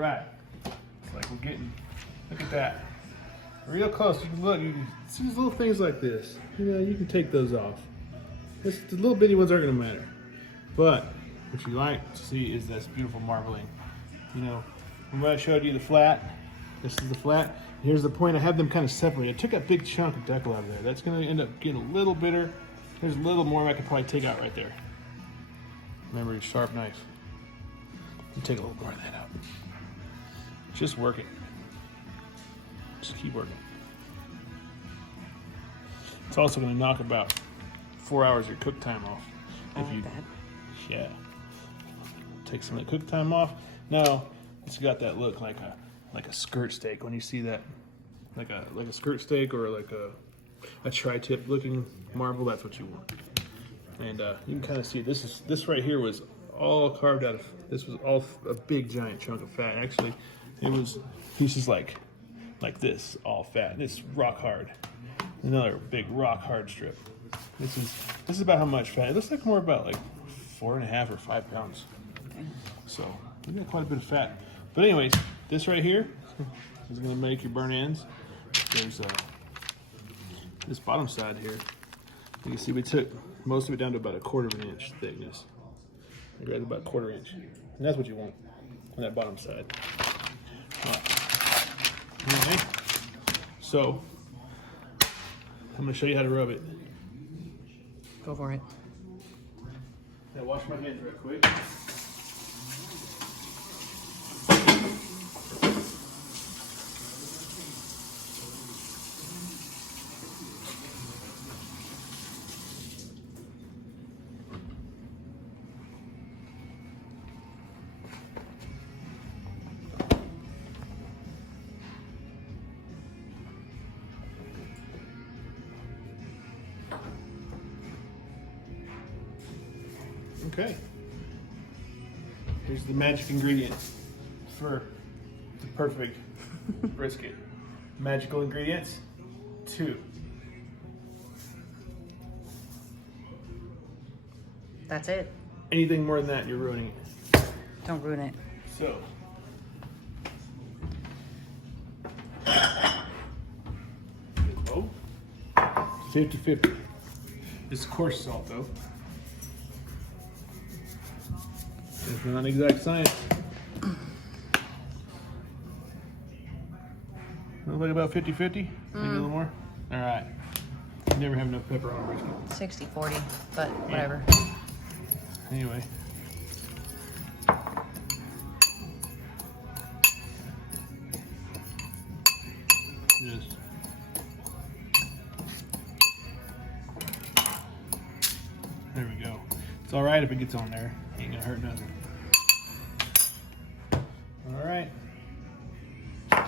right. It's like we're getting, look at that. Real close, you can look, you can see these little things like this. You know, you can take those off. The little bitty ones aren't gonna matter. But what you like to see is this beautiful marbling. You know, when I showed you the flat, this is the flat. Here's the point, I have them kind of separated. I took a big chunk of decal out of there. That's gonna end up getting a little bitter. There's a little more I could probably take out right there. Remember your sharp knife. You take a little more of that out. Just work it. Just keep working. It's also gonna knock about 4 hours of your cook time off. If you, yeah. Take some of the cook time off. Now, it's got that look like a skirt steak. When you see that, like a skirt steak or like a tri-tip looking marble, that's what you want. And you can kind of see this right here was all carved out of. This was all a big giant chunk of fat. Actually, it was pieces like this, all fat. This rock hard. Another big rock hard strip. This is about how much fat. It looks like more about like 4.5 or 5 pounds. So we got quite a bit of fat. But anyways, this right here is gonna make your burn ends. There's this bottom side here. You can see we took most of it down to about 1/4 of an inch thickness. I grabbed about 1/4 inch. And that's what you want on that bottom side. All right. Okay. So I'm gonna show you how to rub it. Go for it. Now wash my hands real quick. Okay. Here's the magic ingredient for the perfect brisket. Magical ingredients, 2. That's it. Anything more than that, you're ruining it. Don't ruin it. So, oh, 50-50. This is coarse salt though. It's not an exact science. Looks like about 50-50. Maybe a little more. All right. You never have enough pepper on a brisket. 60-40, but whatever. Anyway. Just. There we go. It's all right if it gets on there. Ain't gonna hurt nothing. All right. I'm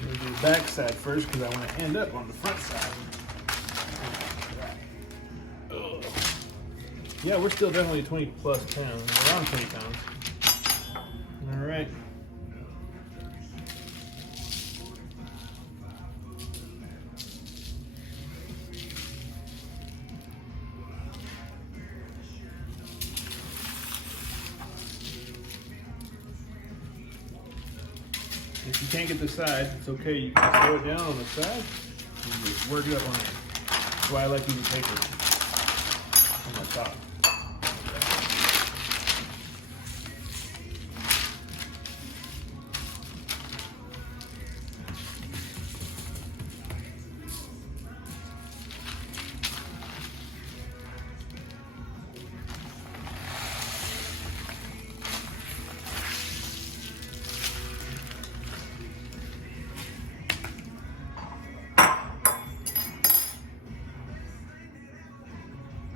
gonna do the back side first because I want to end up on the front side. Ugh. Yeah, we're still definitely 20 plus pounds, around 20 pounds. All right. If you can't get the side, it's okay. You can throw it down on the side and just work it up on it. That's why I like using paper on the top.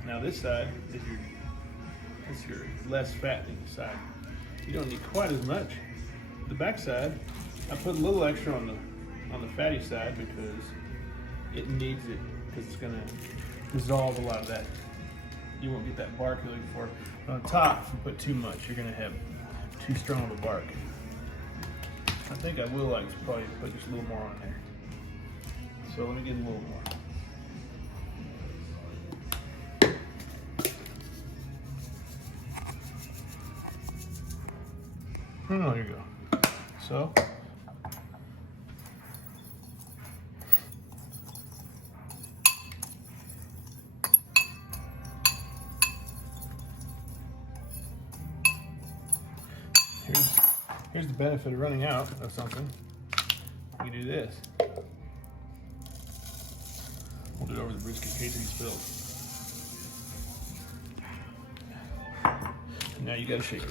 Now this side is your less fat than the side. You don't need quite as much. The back side, I put a little extra on the fatty side because it needs it, because it's gonna dissolve a lot of that. You won't get that bark you're looking for. But on top, if you put too much, you're gonna have too strong of a bark. I think I will like to probably put just a little more on there. So let me get a little more. Oh, here you go. So. Here's the benefit of running out of something. You do this. We'll do it over the brisket case he spilled. And now you gotta shake it.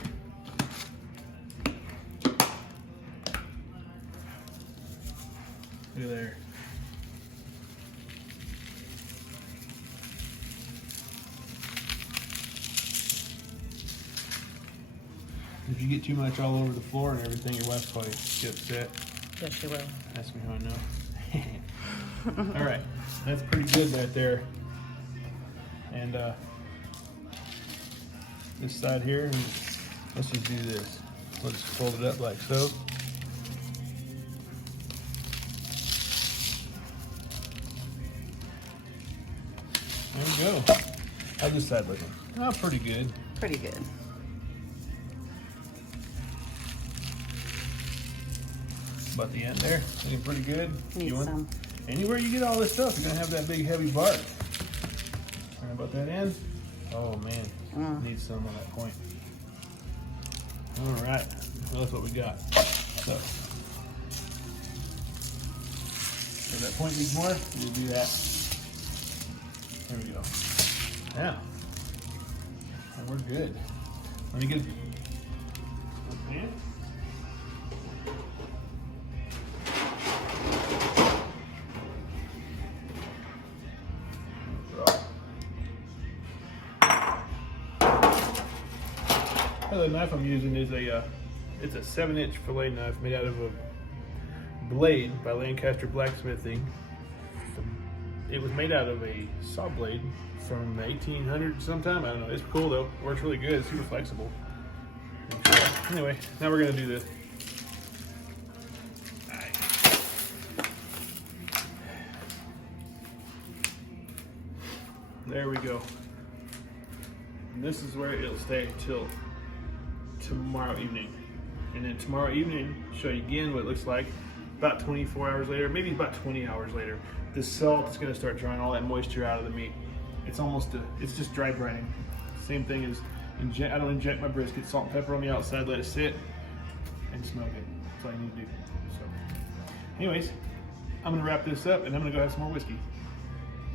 Look at there. If you get too much all over the floor and everything, your wife's probably get upset. Yes, she will. Ask me how I know. All right, that's pretty good right there. And this side here, let's just do this. Let's fold it up like so. There we go. How's this side looking? Oh, pretty good. Pretty good. About the end there, looking pretty good. Need some. Anywhere you get all this stuff, you're gonna have that big heavy bark. How about that end? Oh man, need some on that point. All right, well that's what we got. So, if that point needs more, we'll do that. There we go. Now, we're good. Let me get the pan. The knife I'm using is it's a 7-inch fillet knife made out of a blade by Lancaster Blacksmithing. It was made out of a saw blade from 1800 sometime. I don't know. It's cool though. Works really good. It's super flexible. Anyway, now we're gonna do this. There we go. And this is where it'll stay till tomorrow evening. And then tomorrow evening, show you again what it looks like about 24 hours later, maybe about 20 hours later. The salt is gonna start drying all that moisture out of the meat. It's just dry brining. Same thing as, I don't inject my brisket, salt and pepper on the outside, let it sit and smoke it. That's all you need to do. So anyways, I'm gonna wrap this up and I'm gonna go have some more whiskey.